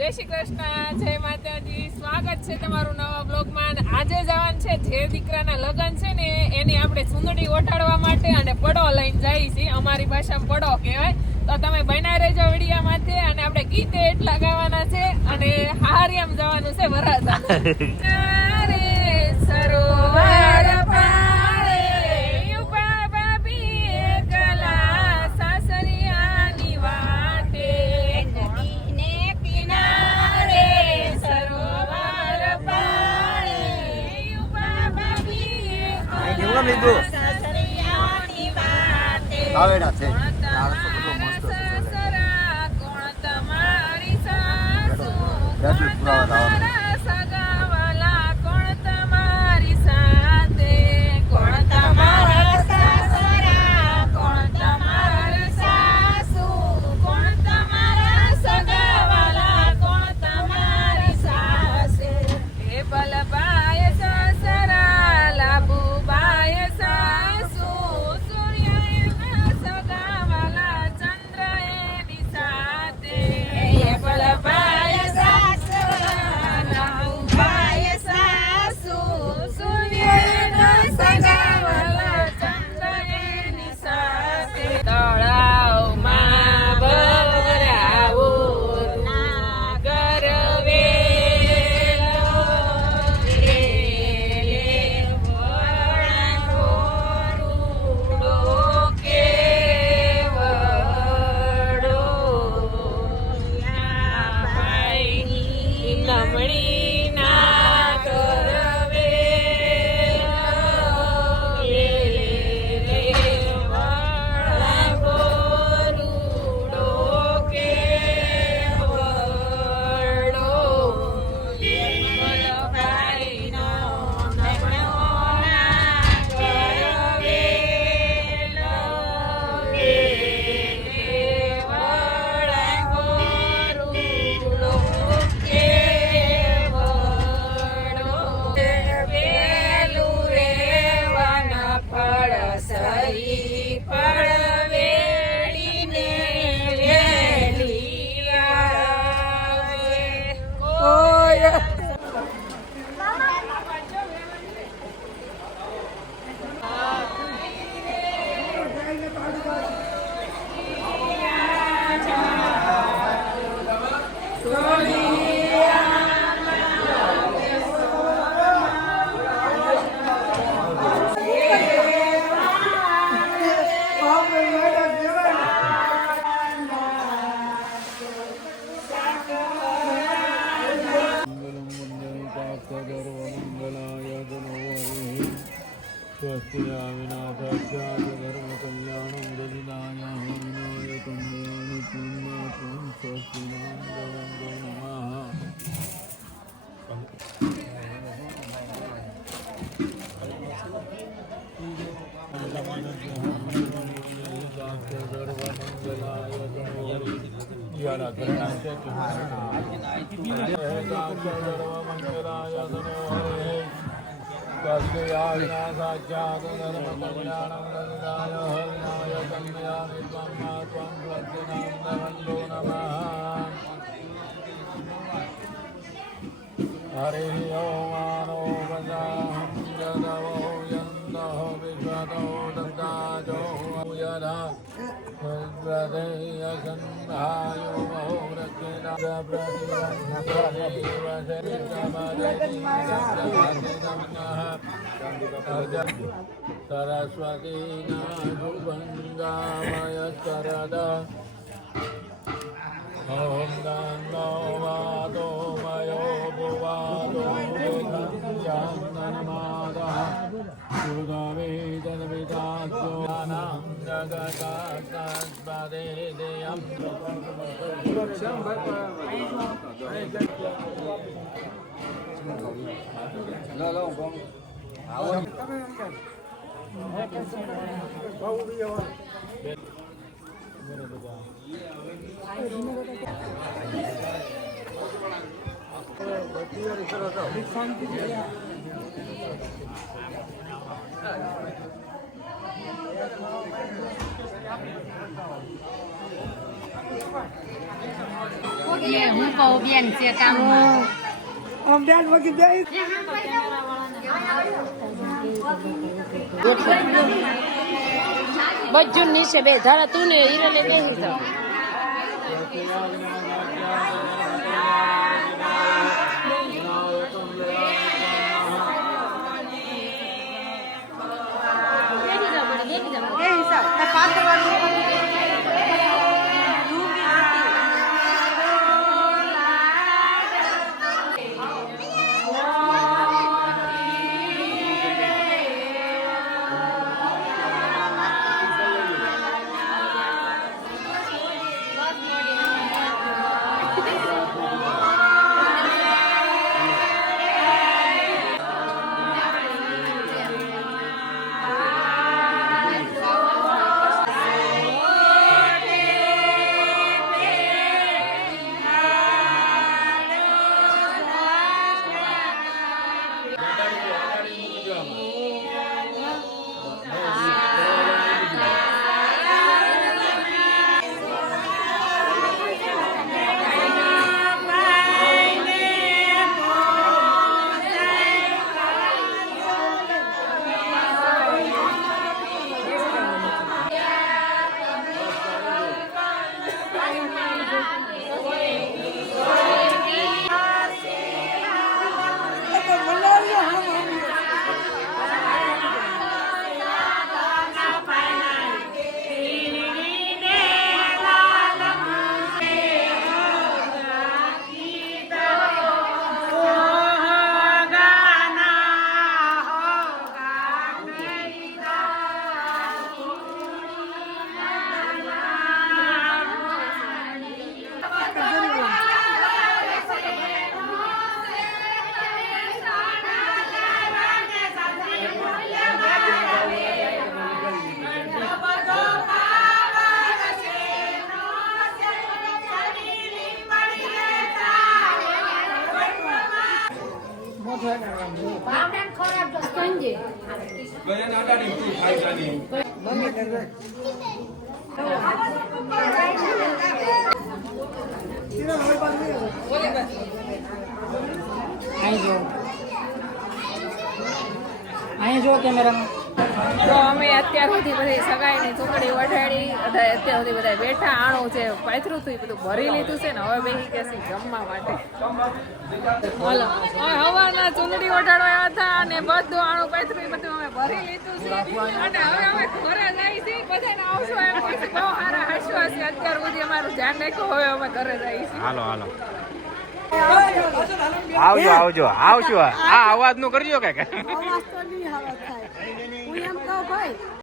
જય શ્રી કૃષ્ણ, જય માતાજી. સ્વાગત છે તમારું નવા બ્લોગમાં. આજે જવાનું છે જે દીકરાના લગ્ન છે ને એની આપણે સુંદડી ઓટાડવા માટે અને પડો લઈને જઈએ છીએ. અમારી ભાષામાં પડો કહેવાય. તો તમે બન્યા રહેજો વિડીયા માટે. અને આપણે ગીતે એટલા ગાવાના છે અને હારિયામ જવાનું છે વરાછા. ચારે સરોવર પાળે યુપા બાબી એકલા સાસરિયાની વાટે નદીને કિનારે સરોવર પાળે યુપા બાબી એકલા સાસરિયાની વાટે આવેડા છે. તમારા સગાવાલા કોણ તમારી સાથે, કોણ તમારા સાસરા, કોણ તમારા સાસુ, કોણ તમારા સગાવાલા, કોણ તમારી સાસે. હે બલબાય સાસરા, લાબુબાય સાસુ, સૂર્ય એના સગાવાલા, ચંદ્ર એની સાથે. હે બલબાય हरे ओमानो वदाहं यदवो यन्दः विश्वतो दत्ताजो यदा प्रदेयसन्धायो बहुरक्षिता सरस्वती नागुभङ्गामयस्करदा ओम गंगो वादो मयो भुवादो वेदनमादः सुगवेदनविदास्यो नाम जगतास्पदे देयम् હું કહું બેન છે કામ બજુન નીચે બે ધારા તું ને હીરાને બેસી જાવ અહીંયા જો કેમેરામાં તો અમે અત્યાર સુધી બધી સગાઈની ચૂંટણી વઢાડી અત્યાર સુધી બધા બેઠા આણું છે પાથરું હતું એ બધું ભરી લીધું છે ને હવે બેસી ગયા છે જમવા માટે બોલો હવાના ચૂંટણી વઢાડવા હતા અને બધું આણું પાથરું એ બધું અમે ભરી લીધું છે અને હવે અમે ઘરે જઈએ છીએ બધાને આવશું એમ બહુ સારા હસવા છે અત્યાર સુધી અમારું ધ્યાન રાખ્યું હવે અમે ઘરે જઈએ છીએ હાલો હાલો આવજો આવજો આવજો આ અવાજ નું કરજો કઈક અવાજ તો નહીં આવે થાય હું એમ કહું ભાઈ